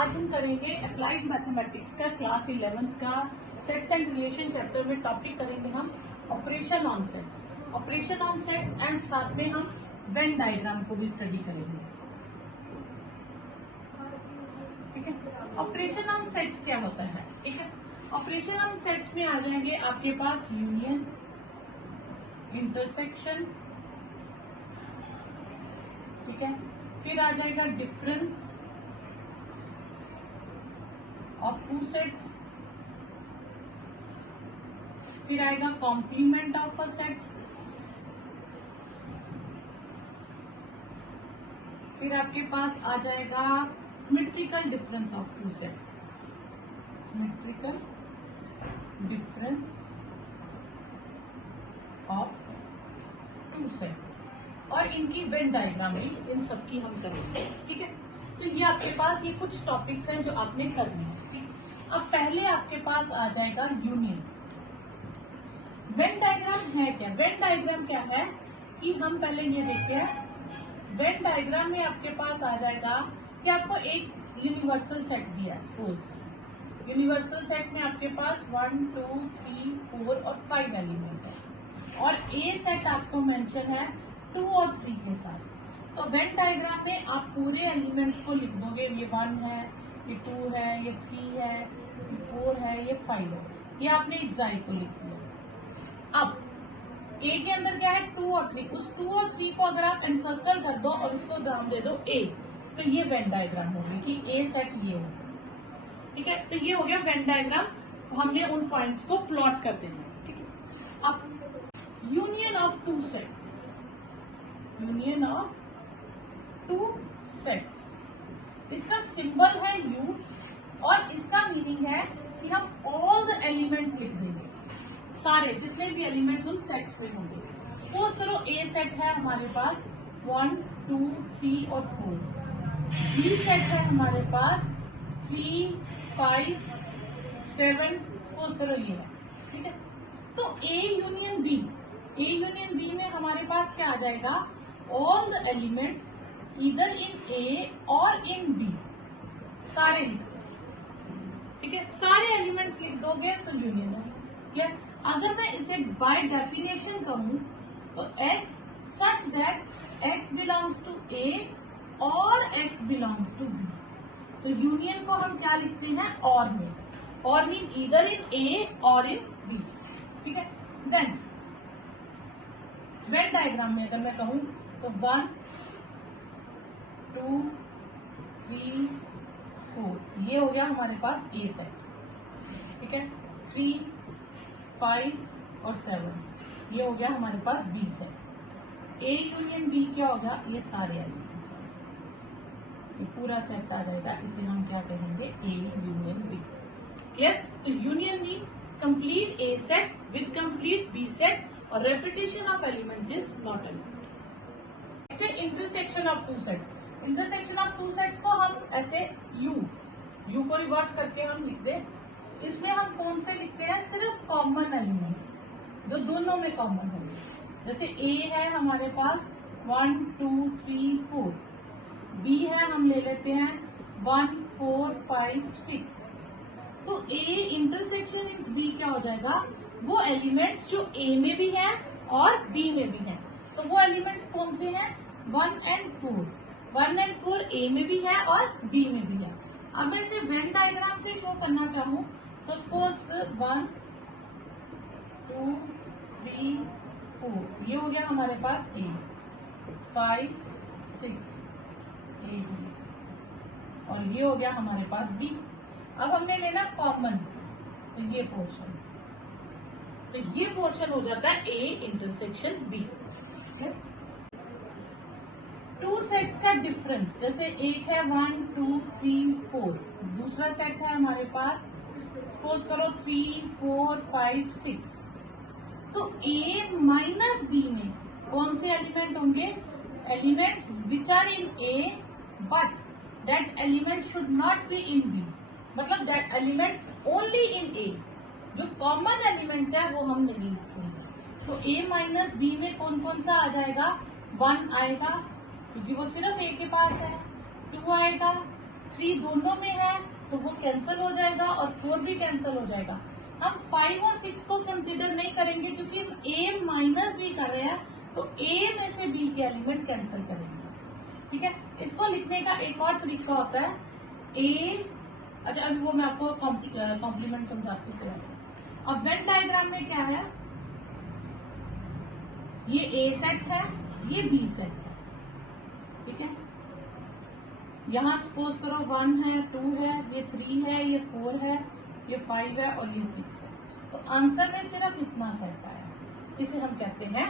आज हम करेंगे अप्लाइड मैथमेटिक्स का क्लास 11th का सेट्स एंड रिलेशन चैप्टर में टॉपिक करेंगे हम ऑपरेशन ऑन सेट्स एंड साथ में हम वेन डायग्राम को भी स्टडी करेंगे। ठीक है, ऑपरेशन ऑन सेट्स क्या होता है? ठीक है, ऑपरेशन ऑन सेट्स में आ जाएंगे आपके पास यूनियन, इंटरसेक्शन, ठीक है, फिर आ जाएगा डिफरेंस ऑफ टू सेट्स, फिर आएगा कॉम्प्लीमेंट ऑफ अ सेट, फिर आपके पास आ जाएगा symmetrical difference of two sets, symmetrical difference of two sets, और इनकी वेन डायग्राम भी इन सबकी हम करेंगे। ठीक है, तो ये आपके पास ये कुछ टॉपिक्स हैं जो आपने करने हैं। अब पहले आपके पास आ जाएगा यूनियन। वेन डायग्राम है क्या? वेन डायग्राम क्या है कि हम पहले ये देखते हैं। वेन डायग्राम में आपके पास आ जाएगा कि आपको एक यूनिवर्सल सेट दिया है। सपोज यूनिवर्सल सेट में आपके पास 1, 2, 3, 4 और 5 एलिमेंट है, और ए सेट आपको मेंशन है 2 और 3 के साथ। तो वेन डायग्राम में आप पूरे एलिमेंट्स को लिख दोगे। ये 1 है, ये 2 है, ये 3 है, ये 4 है, ये 5 है। ये आपने एक्साई को लिख दिया। अब ए के अंदर क्या है? 2 और 3। उस 2 और 3 को अगर आप एनसर्कल कर दो और उसको नाम दे दो ए, तो ये वेन डायग्राम होगी कि ए सेट ये होगा। ठीक है, तो ये हो गया वेन डायग्राम। हमने उन पॉइंट्स को प्लॉट कर देना। ठीक है, अब union of two sets, union of two sets, इसका सिंबल है यू और इसका मीनिंग है कि हम ऑल द एलिमेंट्स लिख देंगे, सारे जितने भी एलिमेंट्स उन सेट्स में होंगे। सपोज करो ए सेट है हमारे पास 1, 2, 3 और 4। बी सेट है हमारे पास 3, 5, 7। सपोज करो ये है। ठीक है, तो ए यूनियन बी में हमारे पास क्या आ जाएगा? All the elements either in A or in B, सारे लिख दो। ठीक है, सारे एलिमेंट्स लिख दोगे तो यूनियन है। क्लियर? अगर मैं इसे बाय डेफिनेशन कहूं तो x such that x belongs to A और x बिलोंग्स टू बी, तो यूनियन को हम क्या लिखते हैं? और mean either in A or in B. ठीक है, देन वेन डायग्राम में अगर मैं कहूं तो 1, 2, 3, 4 ये हो गया हमारे पास ए सेट। ठीक है, 3, 5 और 7 ये हो गया हमारे पास B set. A union B क्या होगा? ये सारे एलिमेंट्स, ये पूरा सेट आ जाएगा। इसे हम क्या कहेंगे? A union B. क्लियर? तो union mean complete A set with complete B set, और repetition of elements is not allowed. Next है intersection of two sets. Intersection of two sets को हम ऐसे यू को रिवर्स करके हम लिख दे। इसमें हम कौन से लिखते हैं? सिर्फ कॉमन एलिमेंट जो दोनों में कॉमन है। जैसे ए है हमारे पास 1, 2, 3, 4। बी है, हम ले लेते हैं 1, 4, 5, 6। तो ए इंटरसेक्शन इन बी क्या हो जाएगा? वो एलिमेंट्स जो ए में भी है और बी में भी है। तो वो एलिमेंट्स कौन से हैं? 1 and 4। 1 and 4 ए में भी है और बी में भी है। अब मैं इसे वेन डायग्राम से शो करना चाहूँ तो सपोज 1, 2, 3, 4 ये हो गया हमारे पास ए, 5, 6 ए बी, और ये हो गया हमारे पास बी। अब हमने लेना कॉमन, तो ये पोर्शन, तो ये पोर्शन हो जाता है A intersection B. Two sets का डिफरेंस, जैसे एक है 1, 2, 3, 4, दूसरा सेट है हमारे पास सपोज करो 3, 4, 5, 6। तो ए माइनस बी में कौन से एलिमेंट होंगे? Elements which are in A but that element should not be in B, मतलब that elements only in A. जो कॉमन एलिमेंट्स है वो हम नहीं लिखेंगे। तो ए माइनस बी में कौन कौन सा आ जाएगा? 1 आएगा क्योंकि वो सिर्फ ए के पास है, 2 आएगा, 3 दोनों में है तो वो कैंसिल हो जाएगा और 4 भी कैंसिल हो जाएगा। हम 5 और 6 को कंसिडर नहीं करेंगे क्योंकि हम a माइनस बी कर रहे हैं, तो a में से b के एलिमेंट कैंसिल करेंगे। ठीक है, इसको लिखने का एक और तरीका होता है a। अच्छा, अभी वो मैं आपको कॉम्प्लीमेंट समझाती हूँ। अब वेन डायग्राम में क्या है, ये a सेट है, ये b सेट है। ठीक है, यहाँ सपोज करो 1 है, 2 है, ये 3 है, ये 4 है, ये 5 है और ये 6 है। तो आंसर में सिर्फ इतना सेट आया, इसे हम कहते हैं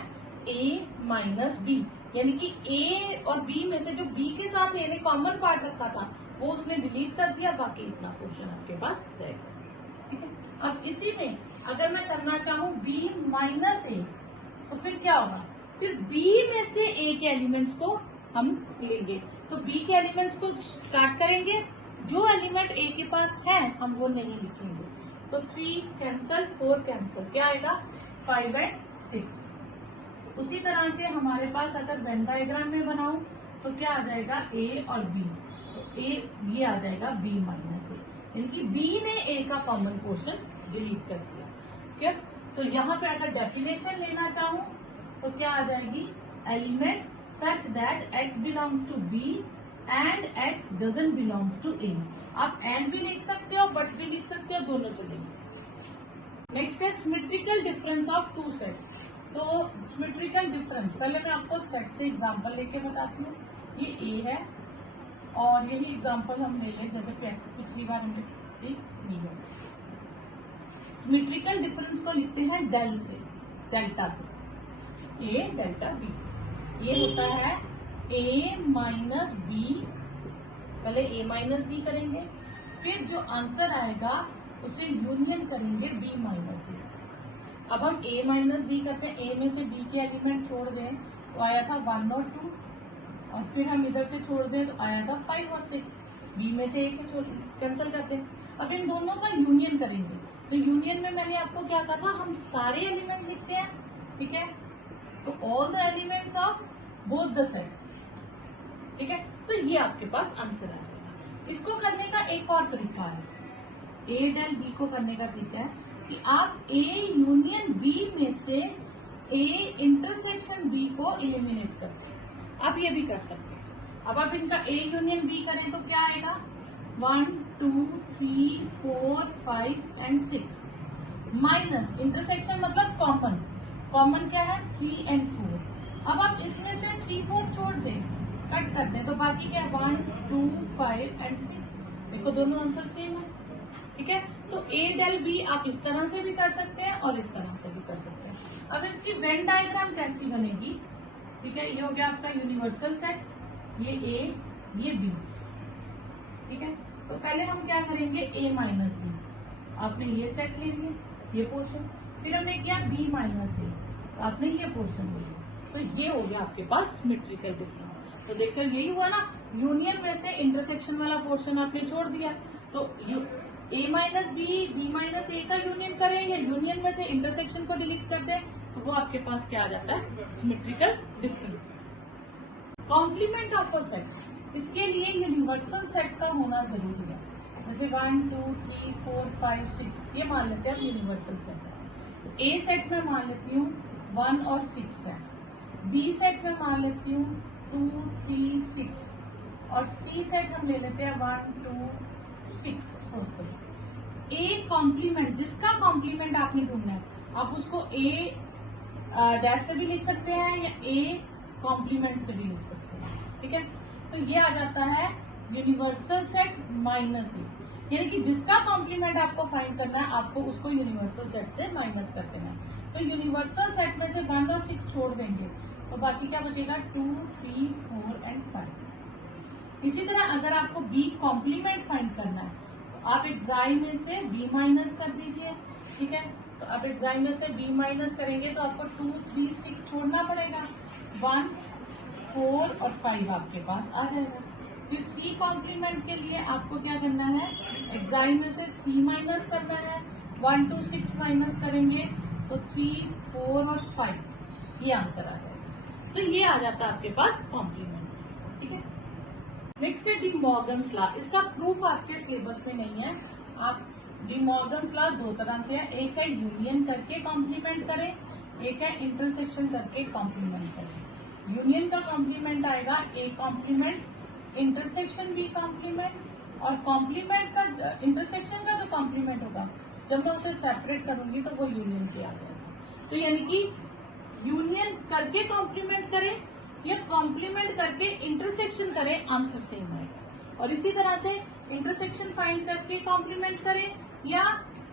a माइनस बी। यानी कि a और b में से जो b के साथ a ने कॉमन पार्ट रखा था वो उसने डिलीट कर दिया, बाकी इतना क्वेश्चन आपके पास रहेगा। ठीक है, अब इसी में अगर मैं करना चाहूँ b माइनस a, तो फिर क्या होगा, फिर b में से a के एलिमेंट्स को हम लेंगे। तो b के एलिमेंट्स को स्टार्ट करेंगे, जो एलिमेंट a के पास है हम वो नहीं लिखेंगे। तो 3 कैंसल, 4 कैंसल, क्या आएगा 5 एंड 6। उसी तरह से हमारे पास अगर वेन डायग्राम में बनाऊं तो क्या आ जाएगा a और b, तो a ये आ जाएगा b माइनस a, यानी कि b ने a का कॉमन पोर्शन डिलीट कर दिया। ठीक, तो यहाँ पे अगर डेफिनेशन लेना चाहूँ तो क्या आ जाएगी, element such that x belongs to b and x doesn't belongs to a। आप and भी लिख सकते हो, but भी लिख सकते हो, दोनों चलेंगे। नेक्स्ट है symmetrical difference of two sets. तो सिमेट्रिकल डिफरेंस, पहले मैं आपको सेट से एग्जांपल लेके बताती हूँ। ये a है और यही एग्जांपल हम ले लें जैसे पिछली बार हमने ली है। सिमेट्रिकल डिफरेंस को लिखते हैं डेल से, डेल्टा से, a डेल्टा b। ये होता है a माइनस बी, पहले a माइनस बी करेंगे, फिर जो आंसर आएगा उसे यूनियन करेंगे b माइनस ए से। अब हम a माइनस बी करते हैं, a में से b के एलिमेंट छोड़ दें तो आया था 1 और 2, और फिर हम इधर से छोड़ दें तो आया था 5 और 6, b में से a को कैंसिल करते हैं। अब इन दोनों का यूनियन करेंगे, तो यूनियन में मैंने आपको क्या कहा था, हम सारे एलिमेंट लिखते हैं। ठीक है, तो all the elements of both the sets. ठीक है, तो ये आपके पास आंसर आ जाएगा। इसको करने का एक और तरीका है, a डेल b को करने का तरीका है कि आप a यूनियन b में से a इंटरसेक्शन b को इलिमिनेट कर सकते, आप ये भी कर सकते हैं। अब आप इनका a यूनियन b करें तो क्या आएगा, 1 2 3 4 5 एंड 6 माइनस इंटरसेक्शन मतलब कॉमन, कॉमन क्या है 3 एंड 4। अब आप इसमें से 3 4 छोड़ दें, कट कर दें, तो बाकी क्या है 1 2 5 एंड 6। देखो दोनों आंसर सेम है। ठीक है, तो a डेल b आप इस तरह से भी कर सकते हैं और इस तरह से भी कर सकते हैं। अब इसकी वेन डायग्राम कैसी बनेगी, ठीक है, ये हो गया आपका यूनिवर्सल सेट, ये a ये b। ठीक है, तो पहले हम क्या करेंगे, a माइनस बी, आपने ये सेट ले लिया, ये पोर्शन, फिर हमने किया b माइनस ए, तो आपने ये पोर्शन ले लिया, तो ये हो गया आपके पास सिमेट्रिकल डिफरेंस। तो देखकर यही हुआ ना, यूनियन में से इंटरसेक्शन वाला पोर्शन आपने छोड़ दिया, तो a माइनस बी माइनस ए का यूनियन करें या यूनियन में से इंटरसेक्शन को डिलीट कर दें, तो वो आपके पास क्या आ जाता है, symmetrical difference. Complement of a set, इसके लिए यूनिवर्सल सेट का होना जरूरी है। जैसे 1 2 3 4 5 6 ये मान लेते हैं हम यूनिवर्सल सेट है। ए सेट में मान लेती हूँ 1 और 6 है, बी सेट में मान लेती हूँ 2 3 6, और सी सेट हम ले लेते हैं 1 2 6। सपोज करो ए कॉम्प्लीमेंट, जिसका कॉम्प्लीमेंट आपने ढूंढना है, आप उसको ए डैश से भी लिख सकते हैं या ए कॉम्प्लीमेंट से भी लिख सकते हैं। ठीक है, तो ये आ जाता है यूनिवर्सल सेट माइनस ए, यानी कि जिसका कॉम्प्लीमेंट आपको फाइंड करना है आपको उसको यूनिवर्सल सेट से माइनस कर देना है। तो यूनिवर्सल सेट में से 1 और 6 छोड़ देंगे तो बाकी क्या बचेगा 2 3 4 एंड 5। इसी तरह अगर आपको बी कॉम्प्लीमेंट फाइंड करना है तो आप एक्साई में से बी माइनस कर दीजिए। ठीक है, तो आप एक्साई में से बी माइनस करेंगे तो आपको 2 3 6 छोड़ना पड़ेगा, 1 4 और 5 आपके पास आ जाएगा। फिर सी कॉम्प्लीमेंट के लिए आपको क्या करना है, एक्साई में से सी माइनस करना है, 1 2 6 माइनस करेंगे तो 3 4 और 5 ये आंसर आ जाएगा। तो ये आ जाता है आपके पास कॉम्प्लीमेंट। ठीक है। नेक्स्ट है डी मॉर्गन्स लॉ। इसका प्रूफ आपके सिलेबस में नहीं है। आप डी मॉर्गन्स लॉ दो तरह से है, एक है यूनियन करके कॉम्प्लीमेंट करें, एक है इंटरसेक्शन करके कॉम्प्लीमेंट करें। यूनियन का कॉम्प्लीमेंट आएगा A complement, intersection B complement, और कॉम्प्लीमेंट का इंटरसेक्शन का जो कॉम्प्लीमेंट होगा जब मैं उसे सेपरेट करूंगी तो वो यूनियन पे आ जाएगा। तो यानी कि यूनियन करके कॉम्प्लीमेंट करें या कॉम्प्लीमेंट करके इंटरसेक्शन करें, आंसर सेम आएगा। और इसी तरह से इंटरसेक्शन फाइंड करके कॉम्प्लीमेंट करें या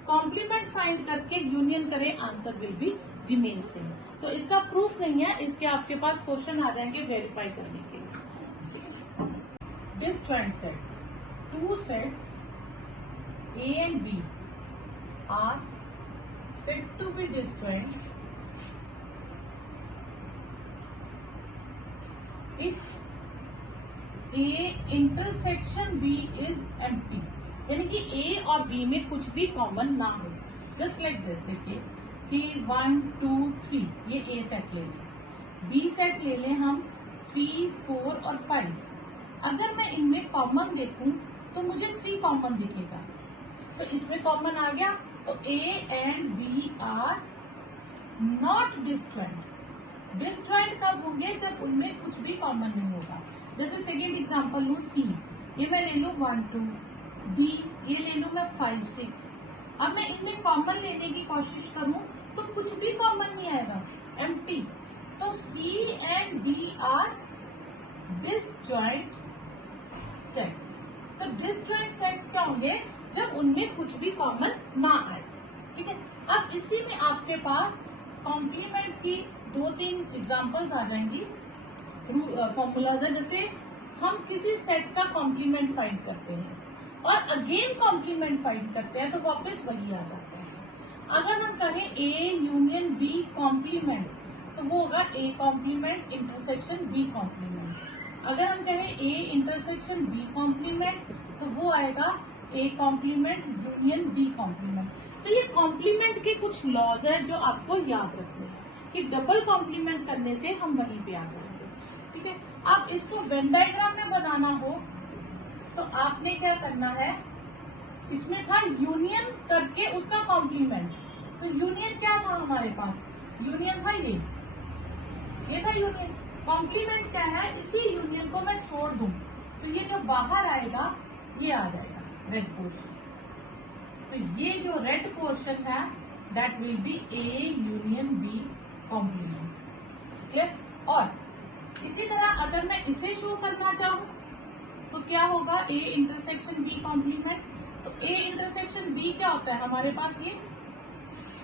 कॉम्प्लीमेंट फाइंड करके यूनियन करें, answer will be remain same. तो इसका प्रूफ नहीं है, इसके आपके पास क्वेश्चन आ जाएंगे वेरीफाई करने के लिए। Disjoint sets, two sets A and B are said to be disjoint if A intersection B is empty, यानी कि A और B में कुछ भी कॉमन ना हो। जस्ट लाइक दिस, देखिए कि 1 2 3 ये A सेट ले लें, B सेट ले लें हम 3 4 और 5। अगर मैं इनमें कॉमन देखूं तो मुझे 3 कॉमन दिखेगा, तो इसमें कॉमन आ गया। तो A and B are not disjoint. Disjoint कब होंगे? जब उनमें कुछ भी कॉमन नहीं होगा। जैसे सेकेंड एग्जांपल लूं C, ये मैं ले लूं 1 2, B ये ले लूं मैं 5 6। अब मैं इनमें कॉमन लेने की कोशिश करूं तो कुछ भी कॉमन नहीं आएगा, एम्प्टी। तो C and D are disjoint sets. तो डिसजॉइंट सेट्स क्या होंगे? जब उनमें कुछ भी कॉमन ना आए। ठीक है, अब इसी में आपके पास कॉम्प्लीमेंट की 2-3 एग्जांपल्स आ जाएंगी, फॉर्मूलाज है। जैसे हम किसी सेट का कॉम्प्लीमेंट फाइंड करते हैं और अगेन कॉम्प्लीमेंट फाइंड करते हैं तो वापस वही आ जाता है। अगर हम कहें A यूनियन B कॉम्प्लीमेंट तो वो होगा A complement intersection B complement. अगर हम कहें A इंटरसेक्शन B कॉम्प्लीमेंट तो वो आएगा A complement union B complement. तो ये कॉम्प्लीमेंट के कुछ लॉज है जो आपको याद रखने हैं कि डबल कॉम्प्लीमेंट करने से हम वहीं पे आ जाएंगे। ठीक है, अब इसको वेन डायग्राम में बनाना हो तो आपने क्या करना है, इसमें था यूनियन करके उसका कॉम्प्लीमेंट। तो यूनियन क्या था हमारे पास? यूनियन था ये था यूनियन। कॉम्प्लीमेंट क्या है? इसी यूनियन को मैं छोड़ दूं तो ये जो बाहर आएगा ये आ जाएगा रेड पोर्शन। तो ये जो रेड पोर्शन है that will be A union B complement. Clear? और इसी तरह अगर मैं इसे शो करना चाहूं तो क्या होगा? A intersection B complement. तो A इंटरसेक्शन B क्या होता है हमारे पास? ये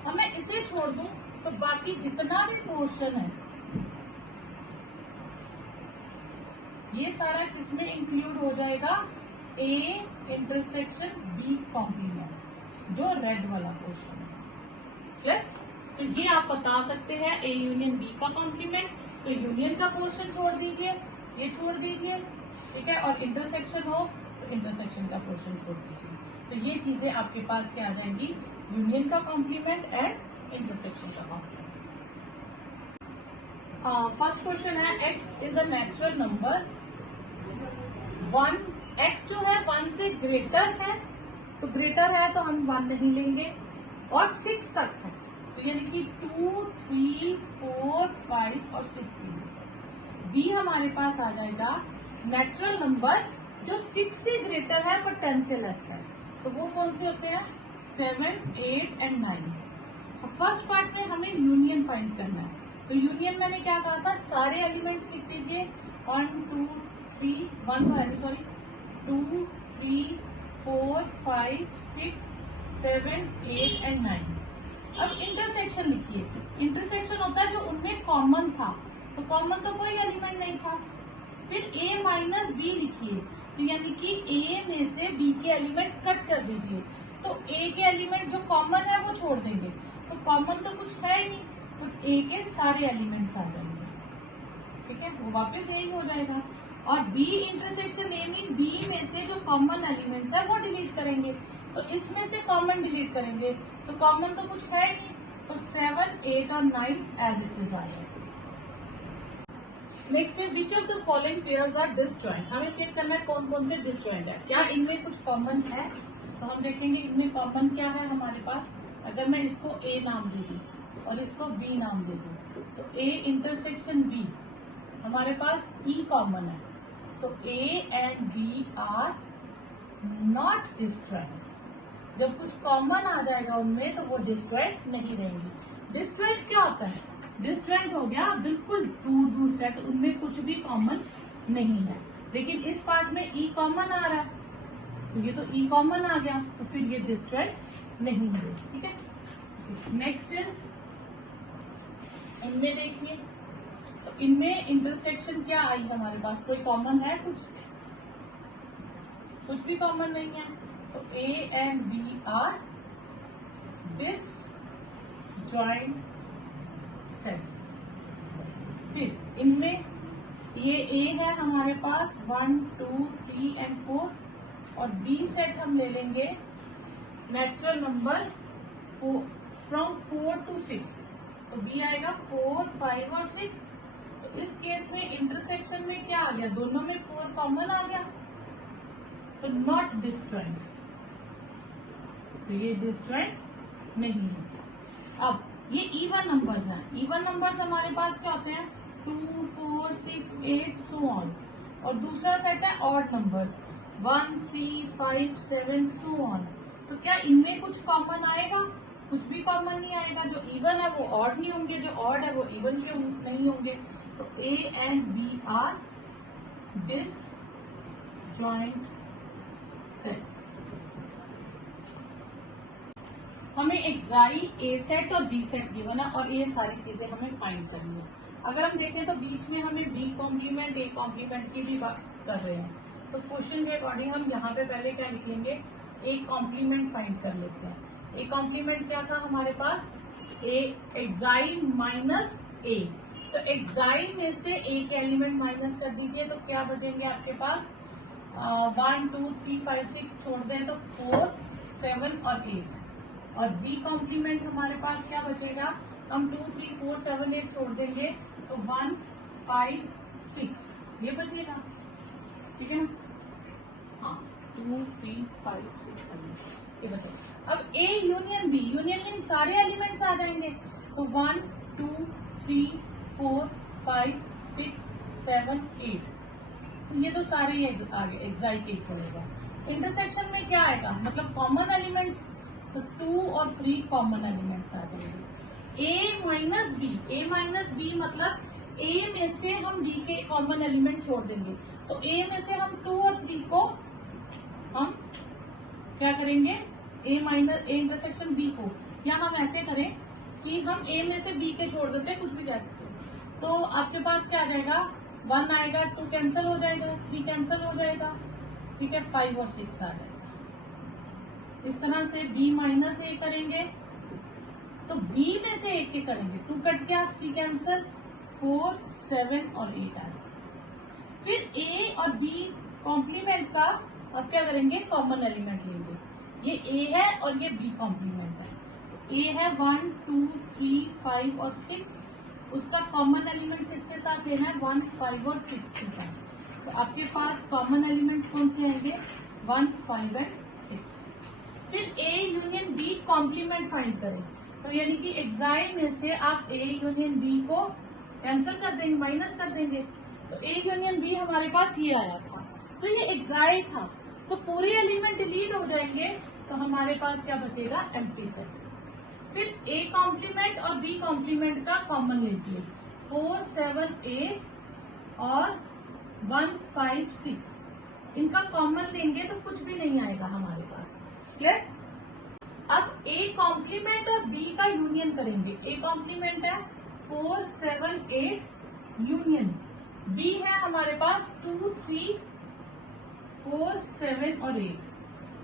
अब मैं इसे छोड़ दूं तो बाकी जितना भी पोर्शन है ये सारा किसमें इंक्लूड हो जाएगा? A इंटरसेक्शन B कॉम्प्लीमेंट, जो रेड वाला पोर्शन है। क्लियर? तो ये आप बता सकते हैं A यूनियन B का कॉम्प्लीमेंट। तो यूनियन का पोर्शन छोड़ दीजिए, ये छोड़ दीजिए, ठीक है, और इंटरसेक्शन हो तो इंटरसेक्शन का पोर्शन छोड़ दीजिए। तो ये चीजें आपके पास क्या आ जाएंगी? यूनियन का कॉम्प्लीमेंट एंड इंटरसेक्शन का कॉम्प्लीमेंट। फर्स्ट क्वेश्चन है x is a natural number 1, x जो है 1 से ग्रेटर है, तो ग्रेटर है तो हम 1 नहीं लेंगे, और 6 तक है तो यानी कि 2 3 4 5 और 6 लेंगे। b हमारे पास आ जाएगा नेचुरल नंबर जो 6 से ग्रेटर है पर 10 से लेस है। तो वो कौन से होते हैं? 7 8 एंड 9। फर्स्ट पार्ट में हमें यूनियन फाइंड करना है। तो यूनियन मैंने क्या कहा था? सारे एलिमेंट्स लिख दीजिए 1 2 3 2 3 4 5 6 7 8 एंड 9। अब इंटरसेक्शन लिखिए। इंटरसेक्शन होता है जो उनमें कॉमन था, तो कॉमन तो कोई एलिमेंट नहीं था। फिर A माइनस बी लिखिए, तो यानी कि A में से B के एलिमेंट कट कर दीजिए। तो A के एलिमेंट जो कॉमन है वो छोड़ देंगे, तो कॉमन तो कुछ है ही नहीं, तो A के सारे एलिमेंट्स आ जाएंगे। ठीक है, वो वापस यही हो जाएगा। और B intersection A mean B में से जो कॉमन एलिमेंट्स है वो डिलीट करेंगे, तो इसमें से कॉमन डिलीट करेंगे, तो कॉमन तो कुछ है ही नहीं, तो 7 8 और 9 एज इट इज आ जाएगा। नेक्स्ट है which of the following pairs are disjoint. हमें चेक करना है कौन कौन से डिसजॉइंट है, क्या इनमें कुछ कॉमन है। तो हम देखेंगे इनमें कॉमन क्या है हमारे पास। अगर मैं इसको ए नाम दे दूं और इसको बी नाम दे दूं, तो ए इंटरसेक्शन बी हमारे पास ई कॉमन है, तो A and B are not disjoint. जब कुछ कॉमन आ जाएगा उनमें तो वो डिसजॉइंट नहीं रहेंगी। डिसजॉइंट क्या होता है, डिसजॉइंट हो गया बिल्कुल दूर दूर से, तो उनमें कुछ भी कॉमन नहीं है। लेकिन इस पार्ट में ई कॉमन आ रहा है, तो ये तो ई कॉमन आ गया, तो फिर ये डिसजॉइंट नहीं है। ठीक है, नेक्स्ट इज इनमें देखिए, तो इनमें इंटरसेक्शन क्या आई हमारे पास, कोई कॉमन है, कुछ भी कॉमन नहीं है। तो A and B are disjoint sets. फिर इनमें ये ए है हमारे पास 1 2 3 एंड 4, और बी सेट हम ले लेंगे नेचुरल नंबर फ्रॉम 4 to 6, तो बी आएगा 4 5 और 6। तो इस केस में इंटरसेक्शन में क्या आ गया, दोनों में 4 कॉमन आ गया, तो नॉट डिसजॉइंट, तो ये डिसजॉइंट नहीं है। अब ये इवन नंबर्स हैं। इवन नंबर्स हमारे पास क्या होते हैं, 2 4 6 8 सो ऑन, और दूसरा सेट है ऑड नंबर्स 1 3 5 7 सो ऑन। तो क्या इनमें कुछ कॉमन आएगा, कुछ भी कॉमन नहीं आएगा। जो इवन है वो ऑड नहीं होंगे, जो ऑड है वो इवन के नहीं होंगे। तो A and B are disjoint sets. हमें एक्साई ए सेट और बी सेट गिवन है, और ये सारी चीजें हमें फाइंड करनी है। अगर हम देखें तो बीच में हमें बी कॉम्प्लीमेंट ए कॉम्प्लीमेंट की भी बात कर रहे हैं, तो क्वेश्चन के अकॉर्डिंग हम यहाँ पे पहले क्या लिख लेंगे, ए कॉम्प्लीमेंट फाइंड कर लेते हैं। ए कॉम्प्लीमेंट क्या था हमारे पास, ए एक्साई माइनस ए, तो एक्साई में से ए के एलिमेंट माइनस कर दीजिए, तो क्या बचेंगे आपके पास 1 2 3 5 6 छोड़ दें तो 4 7 और 8, और बी कॉम्प्लीमेंट हमारे पास क्या बचेगा, हम 2 3 4 7 8 छोड़ देंगे तो 1 5 6 ये बचेगा। ठीक है ना, हाँ 2 3 5 6 7 ये बचेगा। अब ए यूनियन बी, यूनियन इन सारे एलिमेंट्स आ जाएंगे, तो 1 2 3 4 5 6 7 8, ये तो सारे ही आगे एक्साइट एक होगा। इंटरसेक्शन में क्या आएगा, मतलब कॉमन एलिमेंट्स, तो 2 और 3 कॉमन एलिमेंट्स आ जाएंगे। ए माइनस बी मतलब ए में से हम बी के कॉमन एलिमेंट छोड़ देंगे, तो ए में से हम 2 और 3 को हम क्या करेंगे, ए इंटरसेक्शन बी को, या हम ऐसे करें कि हम ए में से बी के छोड़ देते हैं, कुछ भी कह सकते हैं। तो आपके पास क्या आ जाएगा, 1 आएगा, 2 कैंसिल हो जाएगा, 3 कैंसिल हो जाएगा, ठीक है, 5 और 6 आ जाएगा। इस तरह से b माइनस ए करेंगे तो b में से एक के करेंगे, 2 कट गया, 3 कैंसिल, 4 7 और 8 आ जाएगा। फिर a और b कॉम्प्लीमेंट का अब क्या करेंगे, कॉमन एलिमेंट लेंगे। ये a है और ये b कॉम्प्लीमेंट है, तो a है 1 2 3 5 और 6, उसका कॉमन एलिमेंट किसके साथ लेना है, 1 5 और 6 के साथ। तो आपके पास कॉमन एलिमेंट्स कौन से आएंगे, 1 5 एंड 6। फिर A union B complement find करें, तो यानी कि एक्साई में से आप ए यूनियन बी को कैंसिल कर देंगे, माइनस कर देंगे, तो ए यूनियन बी हमारे पास ये आया था, तो ये एक्साई था, तो पूरे एलिमेंट डिलीट हो जाएंगे, तो हमारे पास क्या बचेगा, एम्प्टी सेट। फिर ए कॉम्प्लीमेंट और बी कॉम्प्लीमेंट का कॉमन लीजिए, 4 7 8 और 1 5 6, इनका कॉमन लेंगे तो कुछ भी नहीं आएगा हमारे पास। क्लियर। अब ए कॉम्प्लीमेंट और बी का यूनियन करेंगे, ए कॉम्प्लीमेंट है 4 7 8 यूनियन, बी है हमारे पास 2 3 4 7 और 8,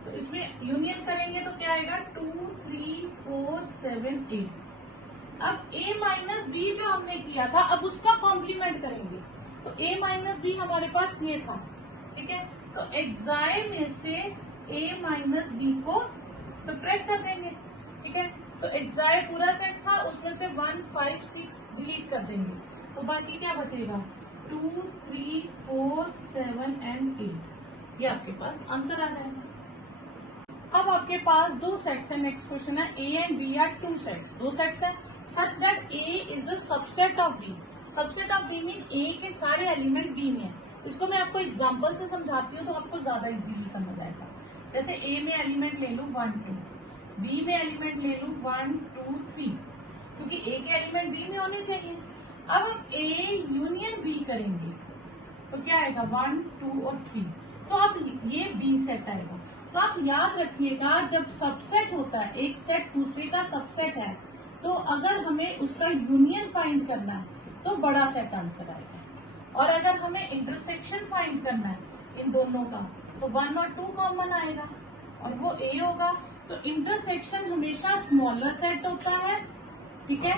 तो इसमें यूनियन करेंगे तो क्या आएगा, 2 3 4 7 8। अब a माइनस बी जो हमने किया था, अब उसका कॉम्प्लीमेंट करेंगे, तो a माइनस बी हमारे पास ये था, ठीक है, तो एक्साई में से a माइनस बी को सब्ट्रैक्ट कर देंगे, ठीक है, तो एक्साई पूरा सेट था, उसमें से 1 5 6 डिलीट कर देंगे, तो बाकी क्या बचेगा, 2, 3, 4, 7 एंड 8। ये आपके पास आंसर आ जाएगा। अब आपके पास दो सेट्स है। नेक्स्ट क्वेश्चन है A and B are two sets, दो सेट्स है such that A is a subset of B. Subset of B mean A के सारे एलिमेंट बी में है। इसको मैं आपको एग्जांपल से समझाती हूँ तो आपको ज्यादा इजीली समझ आएगा। जैसे ए में एलिमेंट ले लूँ 1, 2, बी में एलिमेंट ले लूँ 1, 2, 3, क्योंकि ए के एलिमेंट बी में होने चाहिए। अब ए यूनियन बी करेंगे तो क्या आएगा 1, 2 और 3, तो आप ये बी सेट आएगा। तो आप याद रखिएगा जब सबसेट होता है, एक सेट दूसरे का सबसेट है, तो अगर हमें उसका यूनियन फाइंड करना है तो बड़ा सेट आंसर आएगा, और अगर हमें इंटरसेक्शन फाइंड करना है इन दोनों का तो 1 और 2 कॉमन आएगा और वो ए होगा। तो इंटरसेक्शन हमेशा स्मॉलर सेट होता है, ठीक है,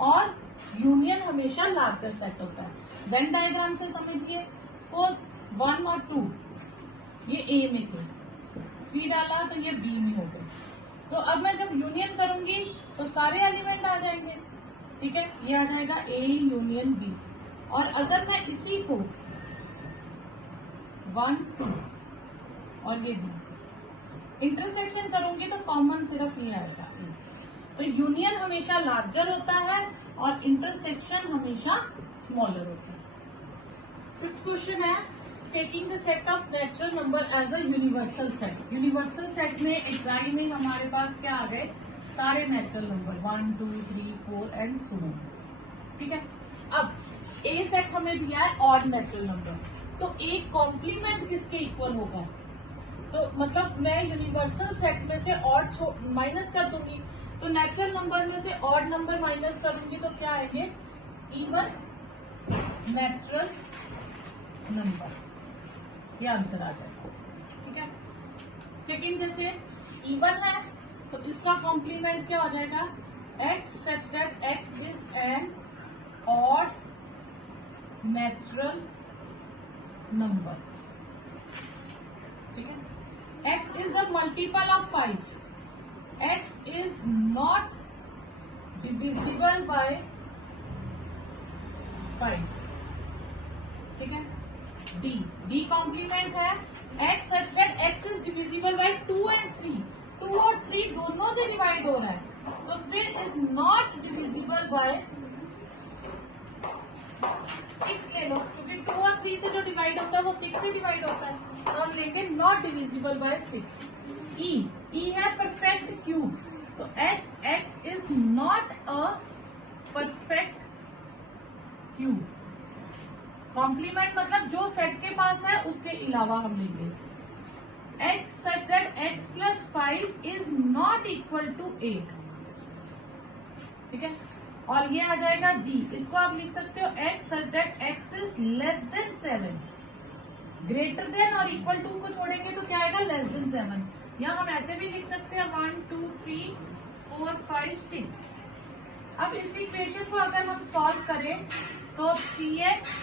और यूनियन हमेशा लार्जर सेट होता है। वेन डायग्राम से समझिए, सपोज 1 और 2 ये ए में थे, 3 डाला तो ये बी में हो गए। तो अब मैं जब यूनियन करूंगी तो सारे एलिमेंट आ जाएंगे, ठीक है, ये आ जाएगा ए यूनियन बी। और अगर मैं इसी को 1, 2 और ये बी इंटरसेक्शन करूंगी तो कॉमन सिर्फ ये आएगा। तो यूनियन हमेशा लार्जर होता है और इंटरसेक्शन हमेशा स्मॉलर होता है। फिफ्थ क्वेश्चन है taking the set of natural number as a universal set. Universal set में एग्जाम में हमारे पास क्या आ गए, सारे natural number 1, 2, 3, 4 and so on, ठीक है। अब ए सेट हमें दिया है ऑड नेचुरल नंबर, तो ए कॉम्प्लीमेंट किसके इक्वल होगा, तो मतलब मैं यूनिवर्सल सेट में से ऑड माइनस कर दूंगी, तो नेचुरल नंबर में से ऑड नंबर माइनस करूंगी तो क्या आएंगे, इवन नेचुरल नंबर, ये आंसर आ जाएगा, ठीक है। सेकंड जैसे इवन है तो इसका कॉम्प्लीमेंट क्या हो जाएगा, x such that x is an odd natural number, ठीक है। x is a multiple of 5, x is not divisible by 5, ठीक है। डी कॉम्प्लीमेंट है x such that x is divisible by 2 and 3, 2 और 3 दोनों से डिवाइड हो रहा है, तो फिर इज नॉट डिविजिबल बाय 6 ले लो, क्योंकि 2 और 3 से जो डिवाइड होता है वो 6 से डिवाइड होता है, तो हम लेंगे नॉट डिविजिबल बाय 6। ई है परफेक्ट क्यूब, तो x is not a perfect cube. Complement मतलब जो सेट के पास है उसके अलावा हम लेंगे x such that x plus 5 is not equal to 8, ठीक है। और ये आ जाएगा g, इसको आप लिख सकते हो x such that x is less than 7, greater than और इक्वल टू को छोड़ेंगे तो क्या आएगा, लेस देन 7। या हम ऐसे भी लिख सकते हैं 1, 2, 3, 4, 5, 6। अब इस इक्वेशन को अगर हम सॉल्व करें तो 3x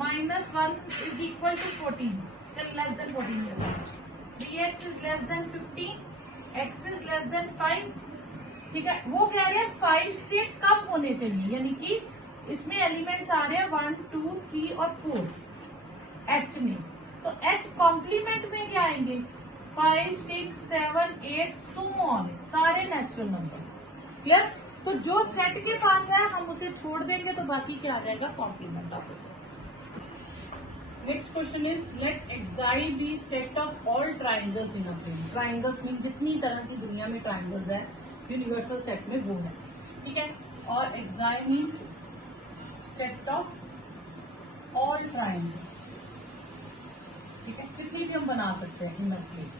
minus 1 is equal to 14, then less than 14 होगा। 3x is less than 15, x is less than 5, ठीक है। वो कह रहे हैं 5 से कम होने चाहिए, यानी कि इसमें एलिमेंट्स आ रहे हैं 1, 2, 3 और 4 h में, तो h कॉम्प्लीमेंट में क्या आएंगे, 5, 6, 7, 8 सो ऑन, सारे नेचुरल नंबर, क्लियर। तो जो सेट के पास है हम उसे छोड़ देंगे तो बाकी क्या आ जाएगा, complement of. Next question is let xi B set of all triangles in a plane. Triangles mean जितनी तरह की दुनिया में ट्राइंगल्स है यूनिवर्सल सेट में वो है, ठीक है। और एक्साई mean set of all triangles, ठीक है, कितनी भी हम बना सकते हैं इन अ प्लेन।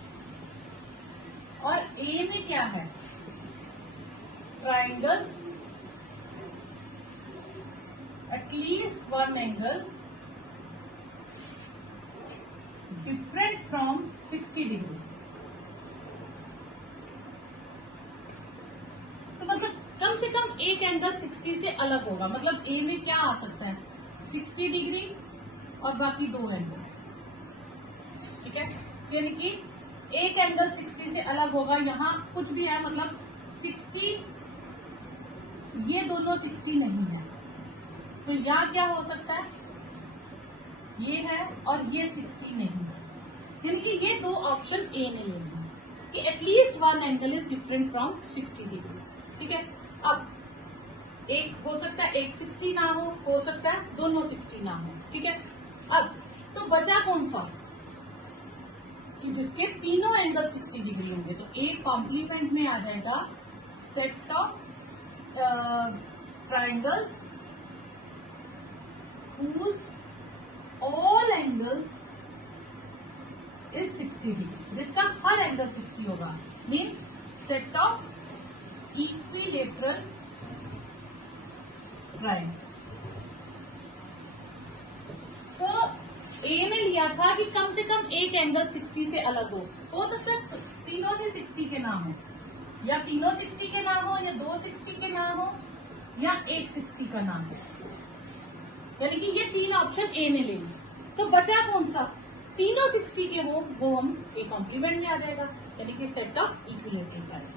और ए में क्या है, triangle at least one angle different from 60 degree. तो मतलब कम से कम एक एंगल 60 से अलग होगा, मतलब ए में क्या आ सकता है, 60 डिग्री और बाकी 2 एंगल, ठीक है। यानी कि एक एंगल 60 से अलग होगा, यहाँ कुछ भी है मतलब 60, ये दोनों 60 नहीं है, तो यहाँ क्या हो सकता है, ये है और ये 60 नहीं है, यानी कि ये दो ऑप्शन ए ने लेने हैं कि at least one angle is different from 60 degree. ठीक है, अब एक हो सकता है एक 60 ना हो सकता है दोनों 60 ना हो। ठीक है, अब तो बचा कौन सा कि जिसके तीनों एंगल 60 डिग्री होंगे, तो ए कॉम्प्लीमेंट में आ जाएगा set of triangles whose all angles is 60 degree, जिसका हर एंगल 60 होगा, means set of equilateral triangle. तो ए ने लिया था कि कम से कम एक एंगल 60 से अलग हो सकता है तीनों से 60 के ना हो, या तीनों 60 के ना हो, या दो 60 के ना हो, या एक 60 का ना हो, यानी कि ये तीन ऑप्शन ए ने ले ली। तो बचा कौन सा, तीनों 60 के वो हम ए कॉम्प्लीमेंट में आ जाएगा, यानी कि set of equilateral triangle.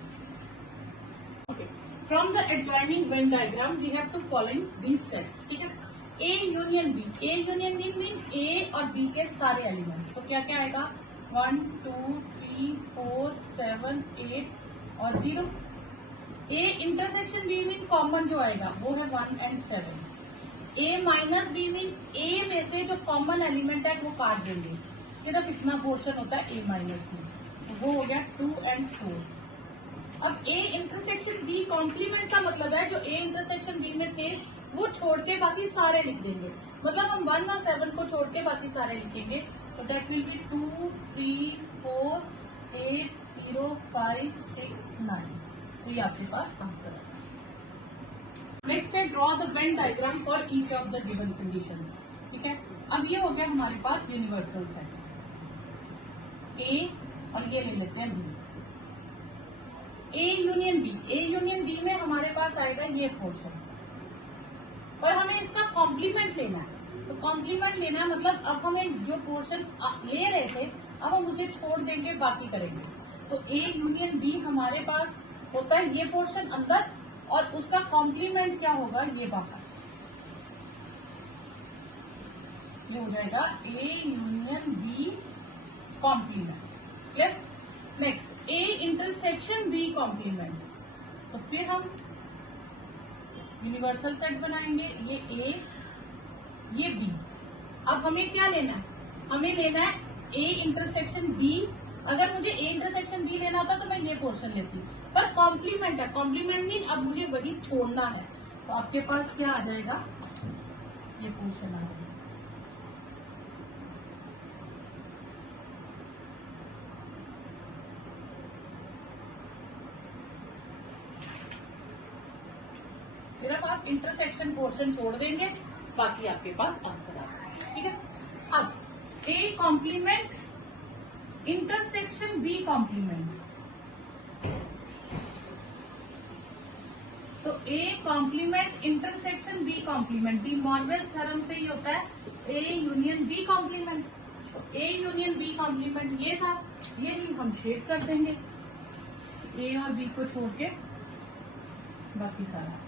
Okay, from the adjoining Venn diagram we have to following these sets. ठीक है, A union B, A union B mean A और बी के सारे एलिमेंट्स, तो क्या क्या आएगा 1 2 3 4 7 8 और 0। A intersection B mean common जो आएगा वो है 1 और 7। A minus B mean A में से जो कॉमन एलिमेंट है वो काट देंगे, सिर्फ इतना पोर्शन होता है ए माइनस बी, तो वो हो गया 2 और 4। अब ए इंटरसेक्शन बी कॉम्प्लीमेंट का मतलब है जो ए इंटरसेक्शन बी में थे वो छोड़ के बाकी सारे लिख देंगे, मतलब हम 1 और 7 को छोड़ के बाकी सारे लिखेंगे, तो दैट विल बी 2 3 4 8 0 5 6 9। तो ये आपके पास आंसर है। नेक्स्ट है draw the Venn diagram for each of the given conditions. ठीक है, अब ये हो गया हमारे पास यूनिवर्सल सेट, ए और ये ले लेते हैं B. A union B, A union B में हमारे पास आएगा ये पोर्शन, पर हमें इसका कॉम्प्लीमेंट लेना है। तो कॉम्प्लीमेंट लेना है मतलब अब हमें जो पोर्शन ले रहे थे अब हम उसे छोड़ देंगे, बाकी करेंगे। तो ए यूनियन बी हमारे पास होता है ये पोर्शन अंदर, और उसका कॉम्प्लीमेंट क्या होगा ये बाहर, ये हो जाएगा A union B complement. Clear? Next A intersection B complement, तो फिर हम यूनिवर्सल सेट बनाएंगे, ये ए ये बी। अब हमें क्या लेना है, हमें लेना है ए इंटरसेक्शन बी। अगर मुझे ए इंटरसेक्शन बी लेना होता तो मैं ये पोर्शन लेती, पर कॉम्प्लीमेंट है, कॉम्प्लीमेंट मीन अब मुझे वही छोड़ना है, तो आपके पास क्या आ जाएगा ये पोर्शन आ जाएगा। सिर्फ आप इंटरसेक्शन पोर्शन छोड़ देंगे, बाकी आपके पास आंसर आ जाएगा। ठीक है, अब A complement intersection B complement, तो A complement intersection B complement, De Morgan theorem से ही होता है ए यूनियन बी कॉम्प्लीमेंट। तो ए यूनियन बी कॉम्प्लीमेंट ये था, ये भी हम शेड कर देंगे, ए और बी को छोड़ के बाकी सारा।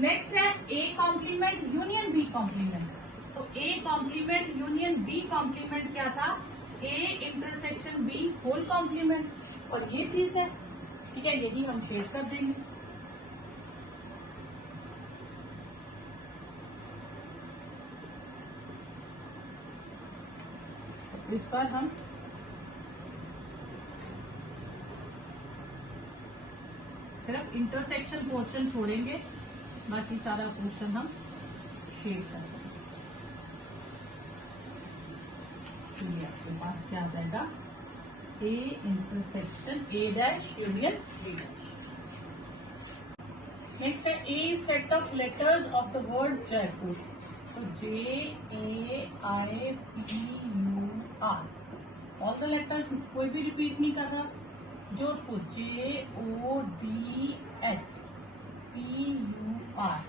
नेक्स्ट है A complement union B complement, तो A complement union B complement क्या था, A intersection B whole complement, और ये चीज है। ठीक है, यही हम शेड कर देंगे। इस पर हम सिर्फ इंटरसेक्शन पोर्शन छोड़ेंगे, बाकी सारा पोर्शन हम शेड कर देंगे। तो ये आपके पास क्या आ जाएगा, A intersection A dash union B dash. Next है A set of letters of the word Jaipur, तो J A I P U R, all the letters, कोई भी रिपीट नहीं कर रहा। Jodhpur J O D H P U R.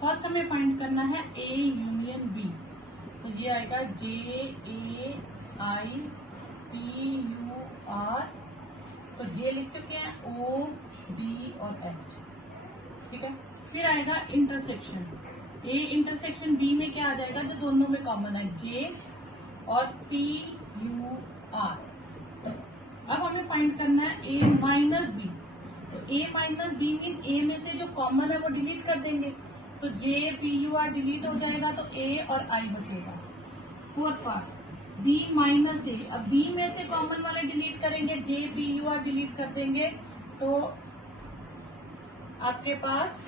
First हमें find करना है ए यूनियन बी, तो ये आएगा J A I P U R तो जे लिख चुके हैं, ओ डी और एच, ठीक है। फिर आएगा इंटरसेक्शन, ए इंटरसेक्शन बी में क्या आ जाएगा, जो दोनों में कॉमन है, जे और पी यू आर। अब हमें फाइंड करना है ए माइनस बी, तो ए माइनस बी मीन ए में से जो कॉमन है वो डिलीट कर देंगे, तो J P U R delete हो जाएगा, तो ए और आई बचेगा। Fourth part B minus A, अब बी में से कॉमन वाले डिलीट करेंगे, J P U R delete कर देंगे, तो आपके पास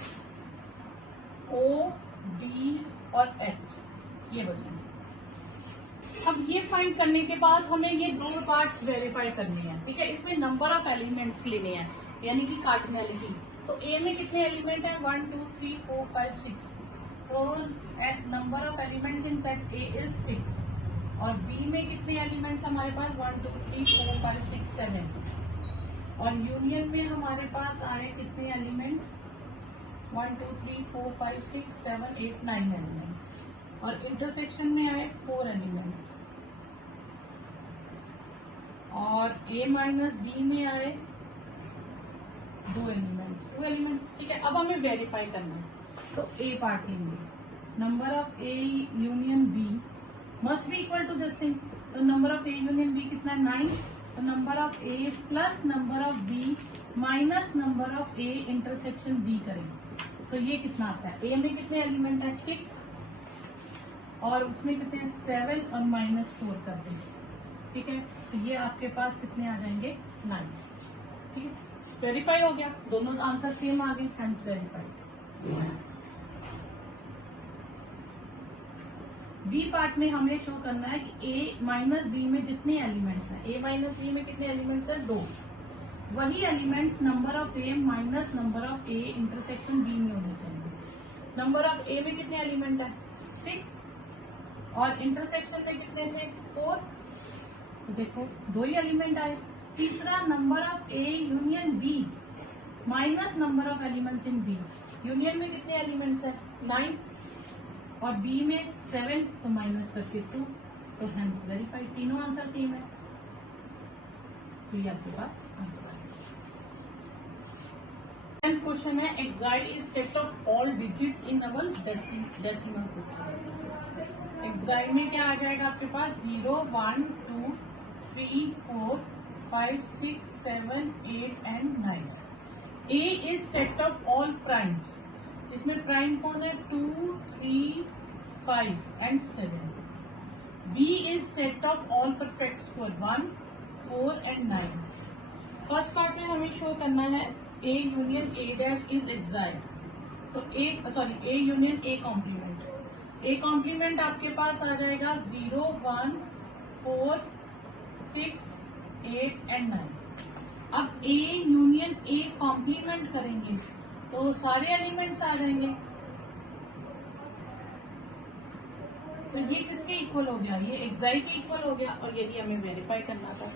ओ डी और एच ये बचेंगे। अब ये फाइंड करने के बाद हमें ये दो पार्ट्स वेरीफाई करने हैं, ठीक है। इसमें नंबर ऑफ एलिमेंट्स लेने हैं, यानी कि कार्डिनैलिटी। तो ए में कितने एलिमेंट हैं, 1 2 3 4 5 6, तो at number of elements in set A is 6। और बी में कितने एलिमेंट्स हमारे पास, 1 2 3 4 5 6 7। और यूनियन में हमारे पास आए कितने एलिमेंट, 1 2 3 4 5 6 7 8 9 एलिमेंट्स। और इंटरसेक्शन में आए 4 एलिमेंट्स। और ए माइनस बी में आए 2 एलिमेंट्स, ठीक है। अब हमें वेरीफाई करना है, तो ए पार्ट लेंगे, number of A union B must be equal to this thing, तो number of A union B कितना है, 9, तो number of A plus number of B minus number of A intersection B करेंगे, तो ये कितना आता है, ए में कितने एलिमेंट है, 6, और उसमें कितने हैं, 7 और -4 कर देंगे, ठीक है। तो ये आपके पास कितने आ जाएंगे, 9, ठीक है। वेरीफाई हो गया, दोनों आंसर सेम आ गए, हेंस वेरीफाइड। बी पार्ट में हमें शो करना है कि ए माइनस बी में जितने एलिमेंट्स हैं, ए माइनस बी में कितने एलिमेंट्स हैं, 2, वही elements number of A minus number of A intersection B में होने चाहिए। नंबर ऑफ ए में कितने एलिमेंट है, 6, और इंटरसेक्शन में कितने थे, 4, तो देखो 2 ही एलिमेंट आए। तीसरा number of A union B minus number of elements in B, union में कितने एलिमेंट्स है, 9, और बी में 7, तो माइनस करके 2, तो हेंस वेरीफाइड, तीनों आंसर सेम है, तो ये आपके पास आंसर है। क्वेश्चन है, xi is set of all digits in our decimal system. Xi में क्या आ जाएगा आपके पास, 0 1 2 3 4 5 6 7 8 and 9। A is set of all primes, इसमें प्राइम कौन है, 2 3 5 and 7। B is set of all perfect square, 1 4 and 9। First part में हमें शो करना है A union A dash is exide, तो A union A complement. A complement आपके पास आ जाएगा 0 1 4 6 8 एंड 9। अब ए यूनियन ए कॉम्प्लीमेंट करेंगे तो सारे एलिमेंट्स आ जाएंगे, तो ये किसके इक्वल हो गया, ये एक्साइड के इक्वल हो गया, और यही हमें वेरीफाई करना था।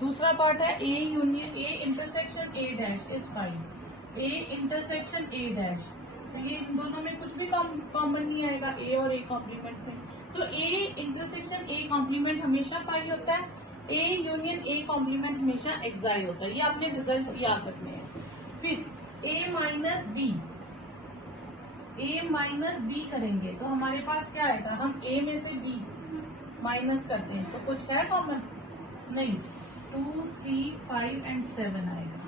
दूसरा पार्ट है A union A intersection A dash is 5, A intersection A dash, तो ये इन दोनों में कुछ भी कॉमन नहीं आएगा, ए और ए कॉम्प्लीमेंट में, तो ए इंटरसेक्शन ए कॉम्प्लीमेंट हमेशा 5 होता है, ए यूनियन ए कॉम्प्लीमेंट हमेशा एक्साइड होता है, ये आपने रिजल्ट याद रखने हैं। फिर ए माइनस बी करेंगे तो हमारे पास क्या आएगा, हम ए में से बी माइनस करते हैं तो कुछ है कॉमन, नहीं, 2 3 5 एंड 7 आएगा।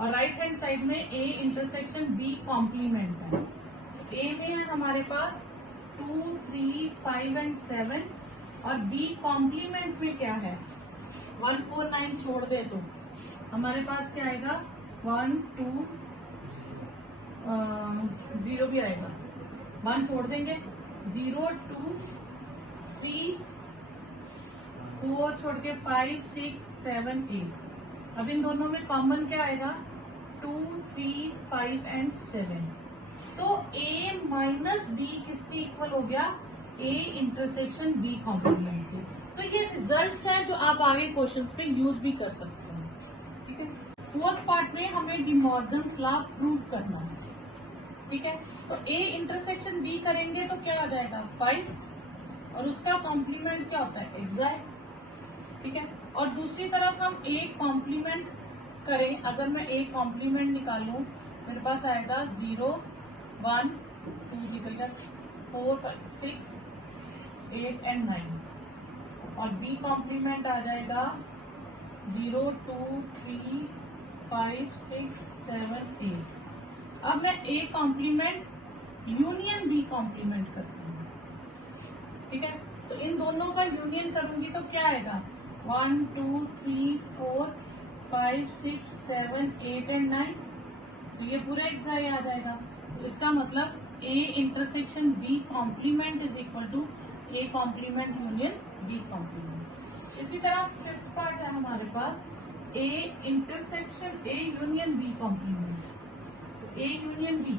और राइट हैंड साइड में ए इंटरसेक्शन बी कॉम्प्लीमेंट है, ए में है हमारे पास 2 3 5 एंड 7, और बी कॉम्प्लीमेंट में क्या है, 1 4 9 छोड़ दे तो हमारे पास क्या आएगा, 1 2 0 भी आएगा, 1 छोड़ देंगे, 0 2 3 4 छोड़ के 5 6 7 8। अब इन दोनों में कॉमन क्या आएगा, 2 3 5 एंड 7, तो ए माइनस बी किसके इक्वल हो गया, ए इंटरसेक्शन बी कॉम्प्लीमेंट के। तो ये रिजल्ट्स हैं जो आप आगे क्वेश्चंस पे यूज भी कर सकते हैं, ठीक है। फोर्थ पार्ट में हमें डिमॉर्गन्स लॉ प्रूव करना है, ठीक है। तो ए इंटरसेक्शन बी करेंगे तो क्या आ जाएगा, 5, और उसका कॉम्प्लीमेंट क्या होता है, एक्साइड, ठीक है। और दूसरी तरफ हम ए कॉम्प्लीमेंट करें, अगर मैं ए कॉम्प्लीमेंट निकालूं मेरे पास आएगा 0 1 2 निकल गया 4 5 6 8 एंड 9 और बी कॉम्प्लीमेंट आ जाएगा 0 2 3 5 6 7 8। अब मैं A complement union B complement करती हूँ, ठीक है। तो इन दोनों का यूनियन करूंगी तो क्या आएगा 1 2 3 4 5 6 7 8 एंड 9। तो ये पूरा एक्साई आ जाएगा। तो इसका मतलब A intersection B complement is equal to A complement union B complement. इसी तरह फिफ्थ पार्ट है हमारे पास A intersection A union B complement. तो ए यूनियन बी,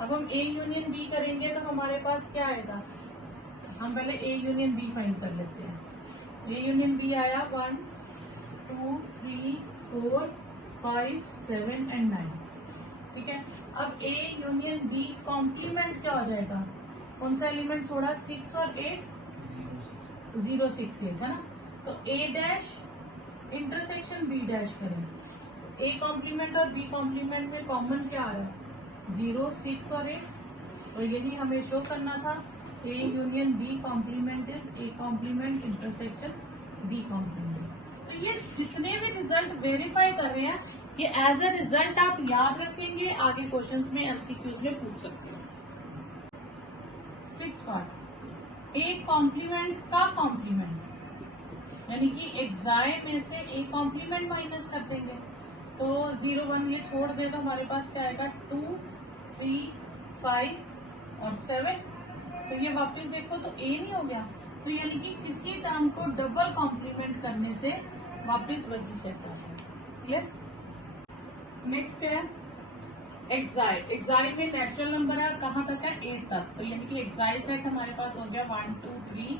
अब हम ए यूनियन बी करेंगे तो हमारे पास क्या आएगा, हम पहले ए यूनियन बी फाइंड कर लेते हैं। ए यूनियन बी आया 1 2 3 4 5 7 एंड 9, ठीक है। अब ए यूनियन बी कॉम्प्लीमेंट क्या हो जाएगा, कौन सा एलिमेंट छोड़ा 6 और 8 0 6 8 है ना। तो ए डैश इंटरसेक्शन बी डैश करें, ए कॉम्प्लीमेंट और बी कॉम्प्लीमेंट में कॉमन क्या आ रहा है 0 6 और 8 और ये भी हमें शो करना था। A union B complement is A complement intersection B complement. तो ये जितने भी रिजल्ट वेरीफाई कर रहे हैं ये एज ए रिजल्ट आप याद रखेंगे, आगे क्वेश्चंस में एमसीक्यूज में पूछ सकते हैं। 6 पार्ट ए कॉम्प्लीमेंट का कॉम्प्लीमेंट, यानी कि एक्साई में से ए कॉम्प्लीमेंट माइनस कर देंगे तो 0 1 ये छोड़ दे तो हमारे पास क्या आएगा 2 3 5 और 7। तो ये वापस देखो तो ए नहीं हो गया, तो यानी कि किसी टर्म को डबल कॉम्प्लीमेंट करने से वापस वही सेट आ जाए। क्लियर। नेक्स्ट है एक्साई। एक्साई में नेचुरल नंबर है और कहाँ तक है 8 तक, तो यानी कि एक्साई सेट हमारे पास हो गया 1 2 3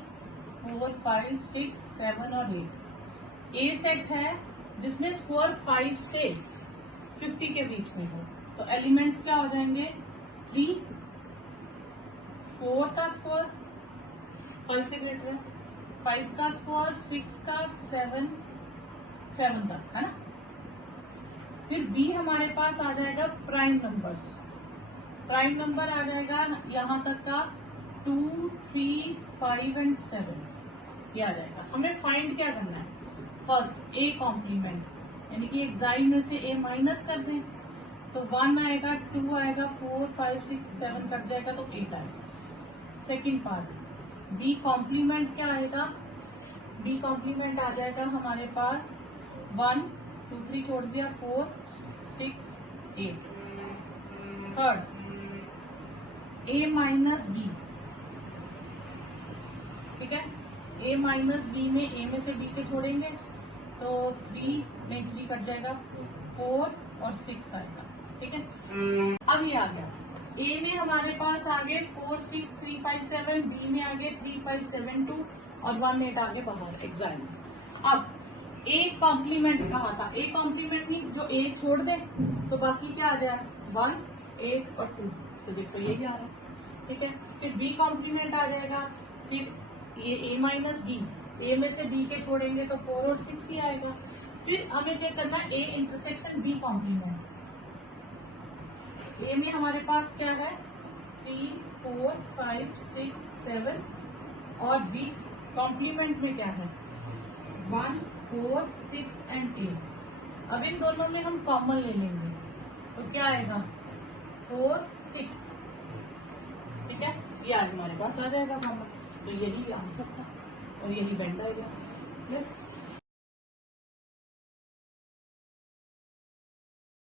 4 5 6 7 और 8। ए सेट है जिसमें स्क्वायर 5 से 50 के बीच में हो, तो एलिमेंट्स क्या हो जाएंगे 3 4 का स्क्वायर 5 से ग्रेटर है, 5 का स्क्वायर 6 का 7 तक है ना। फिर बी हमारे पास आ जाएगा प्राइम नंबर्स, प्राइम नंबर आ जाएगा यहाँ तक का 2 3 5 एंड 7 ये आ जाएगा। हमें फाइंड क्या करना है, फर्स्ट ए कॉम्प्लीमेंट, यानी कि एक्साई में से ए माइनस कर दें तो 1 आएगा 2 आएगा 4 5 6 7 कट जाएगा तो 8 आएगा। सेकेंड पार्ट बी कॉम्प्लीमेंट क्या आएगा, बी कॉम्प्लीमेंट आ जाएगा हमारे पास 1 2 3 छोड़ दिया 4 6 8। थर्ड ए माइनस बी, ठीक है। ए माइनस बी में ए में से बी के छोड़ेंगे तो 3 में 3 कट जाएगा 4 और 6 आएगा, ठीक है। अब ये आ गया ए में हमारे पास आगे 4 6 3 5 7, बी में आगे 3 5 7 2 और 1 8 आगे बाहर एग्जाम। अब ए कॉम्प्लीमेंट कहा था, ए कॉम्प्लीमेंट नहीं जो ए छोड़ दे तो बाकी क्या आ जाए 1 8 और 2, तो देखो यही आ रहा है, ठीक है। फिर बी कॉम्प्लीमेंट आ जाएगा, फिर ये ए माइनस बी, ए में से बी के छोड़ेंगे तो 4 और 6 ही आएगा। फिर हमें चेक करना है ए इंटरसेक्शन बी कॉम्प्लीमेंट। ए में हमारे पास क्या है 3 4 5 6 7 और बी कॉम्प्लीमेंट में क्या है 1 4 6 एंड 8। अब इन दोनों में हम कॉमन ले लेंगे तो क्या आएगा 4 6, ठीक है। ये आज हमारे पास आ जाएगा कॉमन, तो यही आंसर था और यही वेन डायग्राम।